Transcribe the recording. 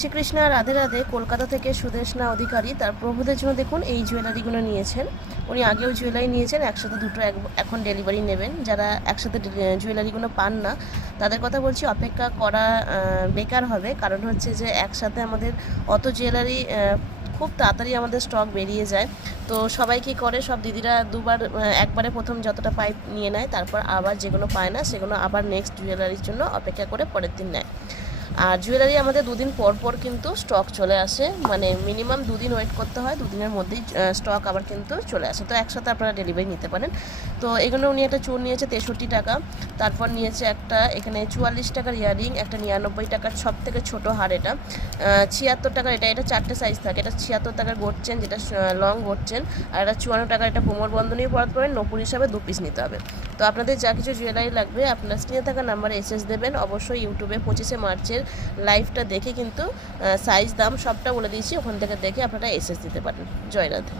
শ্রীকৃষ্ণ আর রাধে রাধে। কলকাতা থেকে সুদেষ্ণা অধিকারী তার প্রভুদের জন্য দেখুন এই জুয়েলারিগুলো নিয়েছেন। উনি আগেও জুয়েলারি নিয়েছেন, একসাথে দুটো এখন ডেলিভারি নেবেন। যারা একসাথে জুয়েলারিগুলো পান না তাদের কথা বলছি, অপেক্ষা করা বেকার হবে। কারণ হচ্ছে যে একসাথে আমাদের অত জুয়েলারি খুব তাড়াতাড়ি আমাদের স্টক বেরিয়ে যায়। তো সবাই কী করে, সব দিদিরা দুবার একবারে প্রথম যতটা পাইপ নিয়ে নেয়, তারপর আবার যেগুলো পায় না সেগুলো আবার নেক্সট জুয়েলারির জন্য অপেক্ষা করে পরের দিন নেয়। আর জুয়েলারি আমাদের দুদিন পর পর কিন্তু স্টক চলে আসে, মানে মিনিমাম দুদিন ওয়েট করতে হয়, দুদিনের মধ্যেই স্টক আবার কিন্তু চলে আসে। তো একসাথে আপনারা ডেলিভারি নিতে পারেন। তো এখানে উনি একটা চুন নিয়েছে 63 টাকা, তারপর নিয়েছে একটা এখানে 44 টাকার ইয়াররিং, একটা 99 টাকার সব থেকে ছোটো হার, এটা 76 টাকার, এটা 4টে সাইজ থাকে। এটা 76 টাকার গোড চেন, যেটা লং গোড চেন। আর এটা 54 টাকার, এটা কোমর বন্ধনীয় পরাতে পারেন, নপুর হিসাবে 2 পিস নিতে হবে। তো আপনাদের যা কিছু জুয়েলারি লাগবে আপনারা স্ক্রিনে থাকা নাম্বারে এসএস দেবেন। অবশ্যই ইউটিউবে 25শে মার্চের লাইভটা দেখে কিন্তু সাইজ দাম সবটা বলে দিয়েছি, ওখান থেকে দেখে আপনারা এসএস দিতে পারেন। জয় রাধে।